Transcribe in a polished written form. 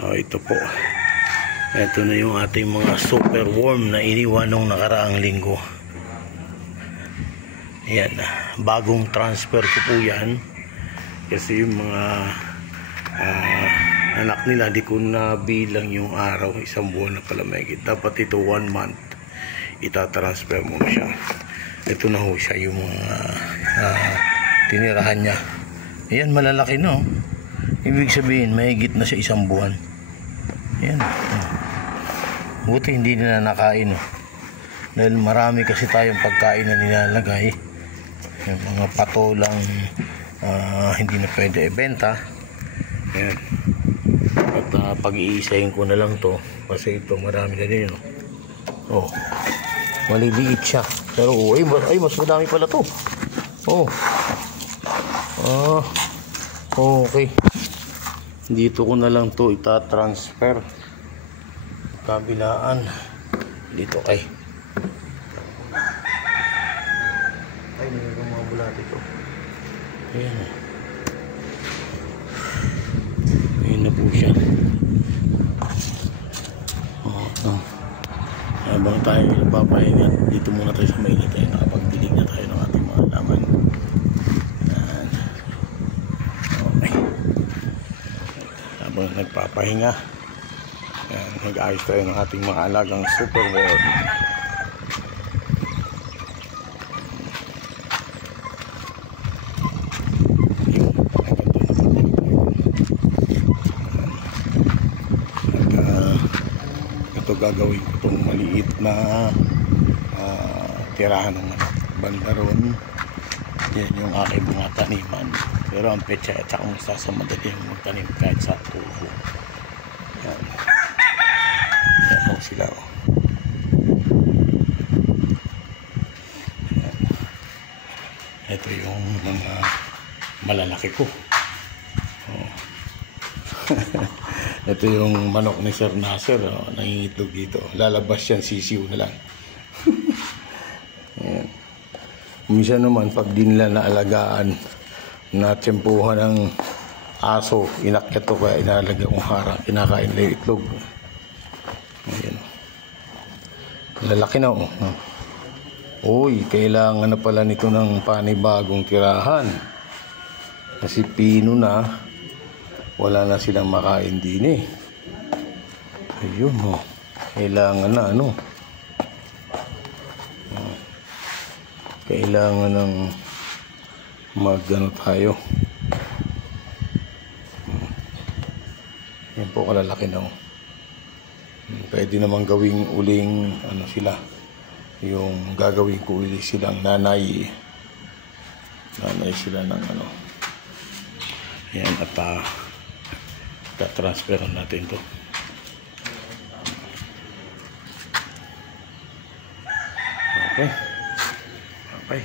Ito po. Ito na yung ating mga super worm na iniwan nung nakaraang linggo. Ayan. Bagong transfer ko po yan. Kasi yung mga anak nila, di ko na bilang yung araw. Isang buwan na pala mahigit. Dapat ito 1 month. Itatransfer mo na siya. Ito na ho siya yung mga tinirahan niya. Ayan, malalaki no. Ibig sabihin, mahigit na sa 1 buwan. Ayan. Buti hindi nila nakain. Dahil marami kasi tayong pagkain na nilalagay. Yung mga patolang hindi na pwede ibenta. Ayan. At pag-iisahin ko na lang to. Kasi ito marami na din. Oh. Maliliit siya. Pero ay mas madami pala to. Oh. Okay. Dito ko na lang to itatransfer. Kabilaan. Dito ay mayroong mga bulat ito. Ayan. Ayan na po siya. Habang tayo napapahinga, dito muna tayo sa mainit. Nakapagdilig na tayo ng ating mga laman. Habang nagpapahinga, nag-ayos tayo ng ating mga alagang super worm. Ito gagawin ko itong maliit na tirahan ng bandaron. Yan yung aking mga taniman. Pero ang petsa at saka mustasa madali yung magtanim kahit sa tubo. Yan. Yan sila. Yan. Ito yung mga malalaki ko. Ito yung manok ni Sir Nasser. Nangingitlog dito. Lalabas yan, sisiw na lang. Yan. Minsan naman pag di nila naalagaan, natsempuhan ng aso, inakyat ko kaya inalagay kong harang, kinakain na yung itlog. Ayan. Lalaki na Uy, kailangan na pala nito ng panibagong tirahan. Kasi pino na, wala na silang makain din Ayun kailangan na kailangan ng magano tayo. Yan po kalalaki na pwede naman gawing uling sila, yung gagawin ko uli silang nanay sila ng yan. At transfer natin to. Okay.